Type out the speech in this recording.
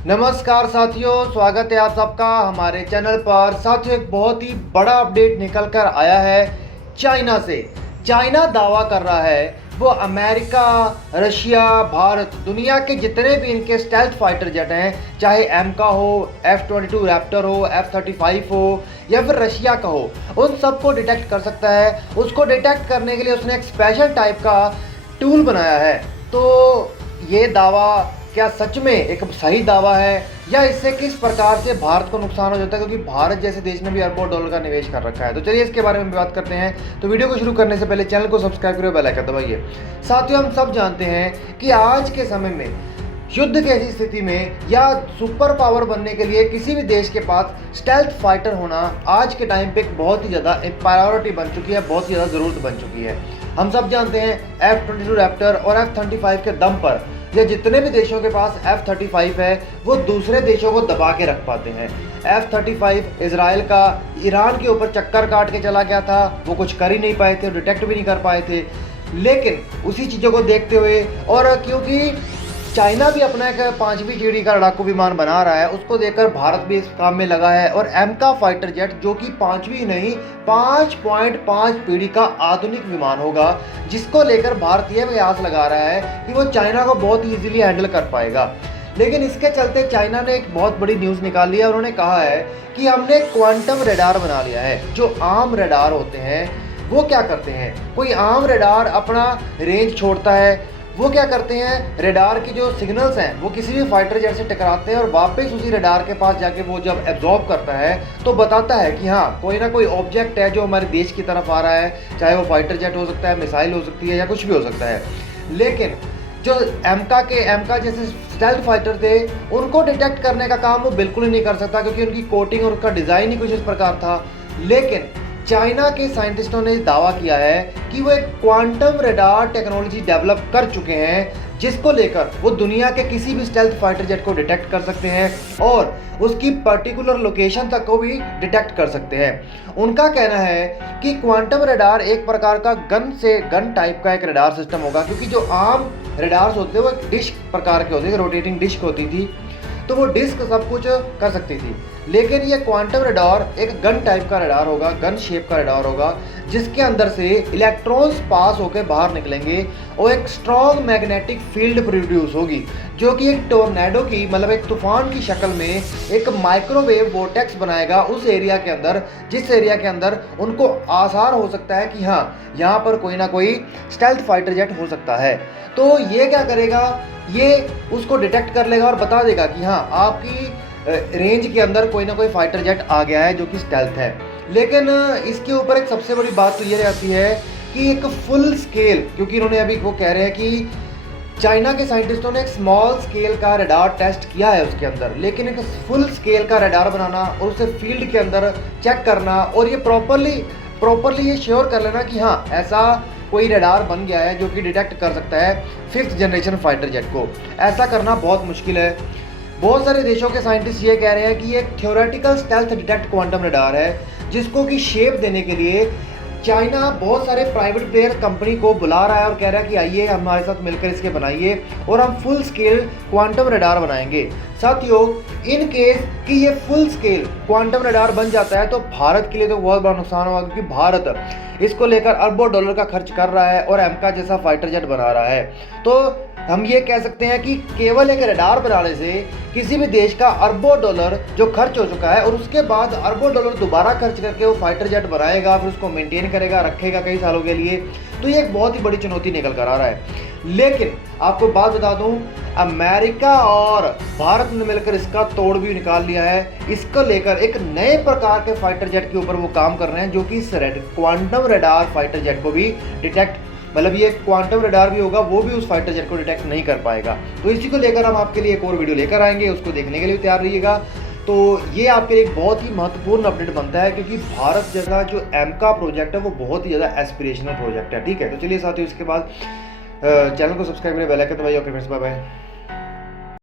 नमस्कार साथियों, स्वागत है आप सबका हमारे चैनल पर। साथियों, एक बहुत ही बड़ा अपडेट निकल कर आया है चाइना से। चाइना दावा कर रहा है वो अमेरिका, रशिया, भारत, दुनिया के जितने भी इनके स्टेल्थ फाइटर जेट हैं, चाहे एमका हो, F-22 रैप्टर हो, F-35 हो या फिर रशिया का हो, उन सबको डिटेक्ट कर सकता है। उसको डिटेक्ट करने के लिए उसने एक स्पेशल टाइप का टूल बनाया है। तो ये दावा क्या सच में एक सही दावा है या इससे किस प्रकार से भारत को नुकसान हो जाता है, क्योंकि भारत जैसे देश ने भी अरबों डॉलर का निवेश कर रखा है। तो चलिए इसके बारे में बात करते हैं। तो वीडियो को शुरू करने से पहले चैनल को सब्सक्राइब करिए, बेल आइकन दबाइए। साथियों, हम सब जानते हैं कि आज के समय में युद्ध की ऐसी स्थिति में या सुपर पावर बनने के लिए किसी भी देश के पास स्टेल्थ फाइटर होना आज के टाइम पे एक बहुत ही ज़्यादा एक प्रायोरिटी बन चुकी है, बहुत ही ज़्यादा ज़रूरत बन चुकी है। हम सब जानते हैं F-22 रैप्टर और F-35 के दम पर या जितने भी देशों के पास F-35 है वो दूसरे देशों को दबा के रख पाते हैं। F-35 इजराइल का ईरान के ऊपर चक्कर काट के चला गया था, वो कुछ कर ही नहीं पाए थे, डिटेक्ट भी नहीं कर पाए थे। लेकिन उसी चीज़ों को देखते हुए और क्योंकि चाइना भी अपना एक 5वीं पीढ़ी का लड़ाकू विमान बना रहा है, उसको देखकर भारत भी इस काम में लगा है। और एमका फाइटर जेट जो कि 5वीं नहीं 5.5 पीढ़ी का आधुनिक विमान होगा, जिसको लेकर भारत यह प्रयास लगा रहा है कि वो चाइना को बहुत ईजिली हैंडल कर पाएगा। लेकिन इसके चलते चाइना ने एक बहुत बड़ी न्यूज़ निकाल लिया। उन्होंने कहा है कि हमने क्वांटम रेडार बना लिया है। जो आम रेडार होते हैं वो क्या करते हैं, कोई आम रेडार अपना रेंज छोड़ता है, वो क्या करते हैं, रेडार की जो सिग्नल्स हैं वो किसी भी फाइटर जेट से टकराते हैं और वापस उसी रेडार के पास जाके वो जब एब्जॉर्ब करता है तो बताता है कि हाँ, कोई ना कोई ऑब्जेक्ट है जो हमारे देश की तरफ आ रहा है। चाहे वो फाइटर जेट हो सकता है, मिसाइल हो सकती है या कुछ भी हो सकता है। लेकिन जो एमका जैसे स्टेल्थ फाइटर थे, उनको डिटेक्ट करने का काम वो बिल्कुल ही नहीं कर सकता, क्योंकि उनकी कोटिंग और उनका डिज़ाइन ही कुछ इस प्रकार था। लेकिन चाइना के साइंटिस्टों ने दावा किया है कि वो एक क्वांटम रेडार टेक्नोलॉजी डेवलप कर चुके हैं, जिसको लेकर वो दुनिया के किसी भी स्टेल्थ फाइटर जेट को डिटेक्ट कर सकते हैं और उसकी पर्टिकुलर लोकेशन तक को भी डिटेक्ट कर सकते हैं। उनका कहना है कि क्वांटम रेडार एक प्रकार का गन टाइप का एक रेडार सिस्टम होगा, क्योंकि जो आम रेडार्स होते हैं वो एक डिश प्रकार के होते थे, रोटेटिंग डिस्क होती थी, तो वो डिस्क सब कुछ कर सकती थी। लेकिन ये क्वांटम रेडार एक गन टाइप का रेडार होगा, गन शेप का रेडार होगा, जिसके अंदर से इलेक्ट्रॉन्स पास होकर बाहर निकलेंगे और एक स्ट्रॉन्ग मैग्नेटिक फील्ड प्रोड्यूस होगी, जो कि एक टोर्नेडो की मतलब एक तूफान की शक्ल में एक माइक्रोवेव वोर्टेक्स बनाएगा उस एरिया के अंदर, जिस एरिया के अंदर उनको आसार हो सकता है कि हाँ, यहाँ पर कोई ना कोई स्टेल्थ फाइटर जेट हो सकता है। तो ये क्या करेगा, ये उसको डिटेक्ट कर लेगा और बता देगा कि हाँ, आपकी रेंज के अंदर कोई ना कोई फाइटर जेट आ गया है जो कि स्टेल्थ है। लेकिन इसके ऊपर एक सबसे बड़ी बात तो ये रहती है कि एक फुल स्केल, क्योंकि इन्होंने अभी वो कह रहे हैं कि चाइना के साइंटिस्टों ने एक स्मॉल स्केल का रडार टेस्ट किया है उसके अंदर, लेकिन एक फुल स्केल का रडार बनाना और उसे फील्ड के अंदर चेक करना और ये प्रॉपरली ये श्योर कर लेना कि हाँ, ऐसा कोई रडार बन गया है जो कि डिटेक्ट कर सकता है 5th जनरेशन फाइटर जेट को, ऐसा करना बहुत मुश्किल है। बहुत सारे देशों के साइंटिस्ट ये कह रहे हैं कि ये एक theoretical stealth detect quantum radar है, जिसको कि शेप देने के लिए चाइना बहुत सारे प्राइवेट प्लेयर कंपनी को बुला रहा है और कह रहा है कि आइए हमारे साथ मिलकर इसके बनाइए और हम फुल स्केल क्वांटम रडार बनाएंगे। साथियों, इन केस कि ये फुल स्केल क्वांटम रडार बन जाता है तो भारत के लिए तो बहुत बड़ा नुकसान होगा, क्योंकि भारत इसको लेकर अरबों डॉलर का खर्च कर रहा है और एमका जैसा फाइटर जेट बना रहा है। तो हम ये कह सकते हैं कि केवल एक रडार बनाने से किसी भी देश का अरबों डॉलर जो खर्च हो चुका है और उसके बाद अरबों डॉलर दोबारा खर्च करके वो फाइटर जेट बनाएगा, फिर उसको मेंटेन करेगा, रखेगा कई सालों के लिए, तो ये एक बहुत ही बड़ी चुनौती निकल कर आ रहा है। लेकिन आपको बात बता दूं, अमेरिका और भारत ने मिलकर इसका तोड़ भी निकाल लिया है। इसको लेकर एक नए प्रकार के फाइटर जेट के ऊपर वो काम कर रहे हैं, जो कि इस क्वांटम रडार फाइटर जेट को भी डिटेक्ट, मतलब ये क्वांटम रडार भी होगा, वो भी उस फाइटर जेट को डिटेक्ट नहीं कर पाएगा। तो इसी को लेकर हम आपके लिए एक और वीडियो लेकर आएंगे, उसको देखने के लिए तैयार रहिएगा। तो ये आपके लिए एक बहुत ही महत्वपूर्ण अपडेट बनता है, क्योंकि भारत जैसा जो एमका प्रोजेक्ट है वो बहुत ही ज़्यादा एस्पिरेशनल प्रोजेक्ट है। ठीक है, तो चलिए साथियों, इसके बाद चैनल को सब्सक्राइब करें, बेल आइकन दबाइए। Okay friends, bye bye.